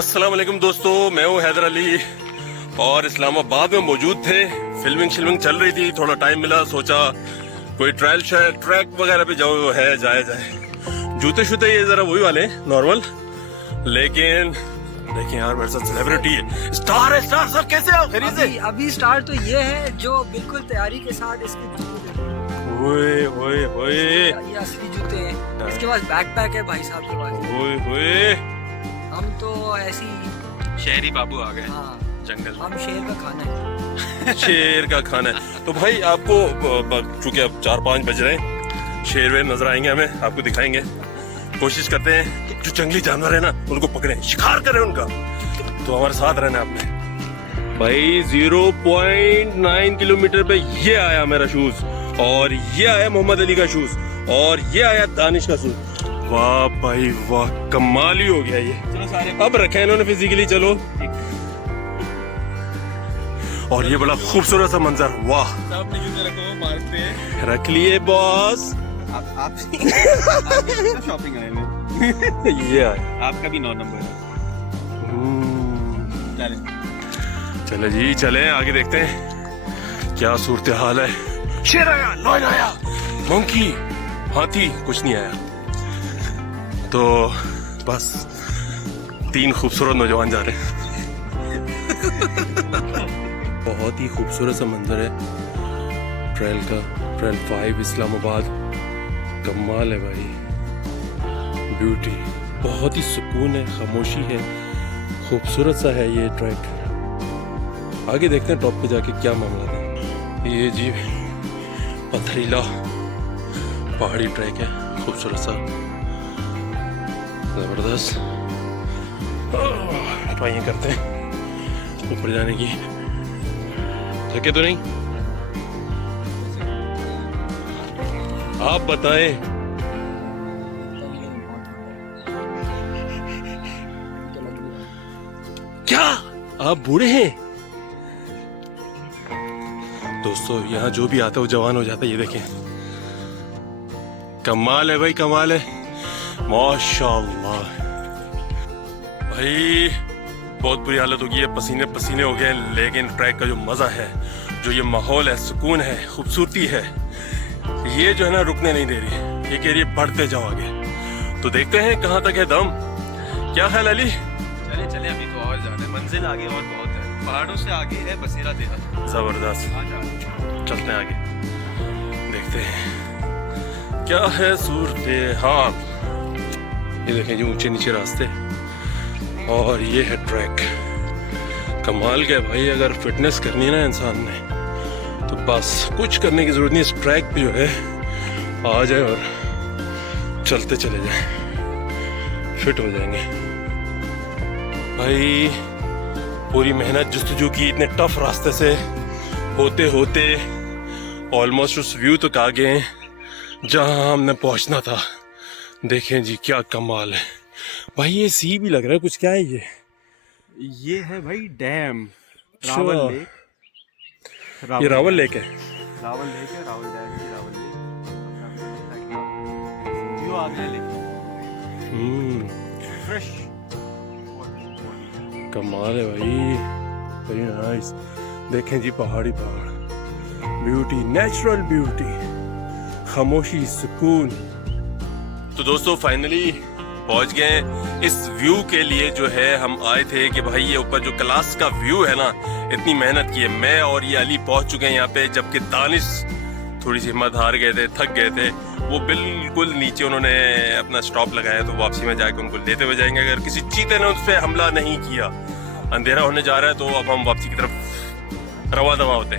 अस्सलाम वालेकुम दोस्तों, मैं हूँ हैदर अली और इस्लामाबाद में मौजूद थे। फिल्मिंग चल रही थी, थोड़ा टाइम मिला, सोचा कोई ट्रायल ट्रैक वगैरह पे जाओ है जाए। जूते शूते ये जरा वही वाले नॉर्मल, लेकिन देखिए यार मेरे साथ सेलिब्रिटी है, स्टार है। स्टार सर कैसे हो? खैरियत से? अभी स्टार तो ये है जो बिल्कुल तैयारी के साथ इसके ओए ये असली जूते हैं। इसके पास बैकपैक है भाई साहब के पास। ओए हम तो ऐसी शहरी बाबू आ गए। हाँ, जंगल हम शेर का खाना है। शेर का खाना है। तो भाई आपको चूंकि अब 4-5 बज रहे हैं, शेर वेर नजर आएंगे हमें, आपको दिखाएंगे। कोशिश करते हैं जो जंगली जानवर है ना उनको पकड़े, शिकार करें उनका। तो हमारे साथ रहना आपने भाई। 0.9 किलोमीटर पे ये आया मेरा शूज, और ये आया मोहम्मद अली का शूज, और ये आया दानिश का शूज। वाह भाई वाह, कमाल ही हो गया ये। चलो सारे अब रखे इन्होंने फिजिकली, चलो। और ये बड़ा खूबसूरत सा मंजर, वाह। अपने जूते रखो, मारते हैं। रख लिए बॉस। आप शॉपिंग करेंगे। ये आए। आपका भी 9 नंबर है। चले जी, चले आगे देखते हैं क्या सूरत हाल है। शेर आया, लॉयन आया, मंकी, हाथी, कुछ नहीं आया। तो बस 3 खूबसूरत नौजवान जा रहे हैं। बहुत ही खूबसूरत सा मंजर है ट्रेल का, ट्रेल 5 इस्लामाबाद। कमाल है भाई, ब्यूटी, बहुत ही सुकून है, खामोशी है, खूबसूरत सा है ये ट्रैक। आगे देखते हैं टॉप पे जाके क्या मामला है। ये जी पथरीला पहाड़ी ट्रैक है, खूबसूरत सा, जबरदस्त। ट्राई करते हैं ऊपर जाने की। थके तो नहीं? आप बताएं। क्या आप बूढ़े हैं? दोस्तों यहाँ जो भी आता है वो जवान हो जाता है, ये देखें। कमाल है भाई, कमाल है, माशाल्लाह। भाई बहुत बुरी हालत हो गई है, पसीने पसीने हो गए, लेकिन ट्रैक का जो मजा है, जो ये माहौल है, सुकून है, खूबसूरती है, ये जो है ना रुकने नहीं दे रही। ये कह रही है बढ़ते जाओ आगे। तो देखते हैं कहाँ तक है दम। क्या ख्याल अली? चले अभी तो और जाना है, मंजिल आगे और बहुत है, पहाड़ों से आगे है बसेरा देना। जबरदस्त, चलते हैं आगे, देखते हैं क्या है सूरत हाल। ये देखें जो ऊंचे नीचे रास्ते, और ये है ट्रैक। कमाल क्या भाई, अगर फिटनेस करनी है ना इंसान ने, तो बस कुछ करने की जरूरत नहीं, इस ट्रैक पे जो है आ जाए और चलते चले जाए, फिट हो जाएंगे भाई। पूरी मेहनत जस्तजू की, इतने टफ रास्ते से होते होते ऑलमोस्ट उस व्यू तक आ गए जहां हमने पहुंचना था। देखें जी क्या कमाल है भाई। ये सी भी लग रहा है कुछ, क्या है ये है भाई dam, Rawal Rawal lake. Lake. ये रावल लेक है। रावल लेक है, रावल डैम की रावल लेक। व्यू आ गया लेकिन फ्रेश। कमाल है भाई, वेरी नाइस। देखें जी पहाड़ी पहाड़, ब्यूटी, नेचुरल ब्यूटी, खामोशी, सुकून। तो दोस्तों फाइनली पहुंच गए। इस व्यू के लिए जो है हम आए थे कि भाई ये ऊपर जो क्लास का व्यू है ना, इतनी मेहनत की है। मैं और ये अली पहुंच चुके हैं यहाँ पे, जबकि दानिश थोड़ी सी हिम्मत हार गए थे, थक गए थे। वो बिल्कुल नीचे उन्होंने अपना स्टॉप लगाया, तो वापसी में जाके उनको लेते हुए जाएंगे, अगर किसी चीते ने उस पर हमला नहीं किया। अंधेरा होने जा रहा है, तो अब हम वापसी की तरफ रवा दवा होते हैं।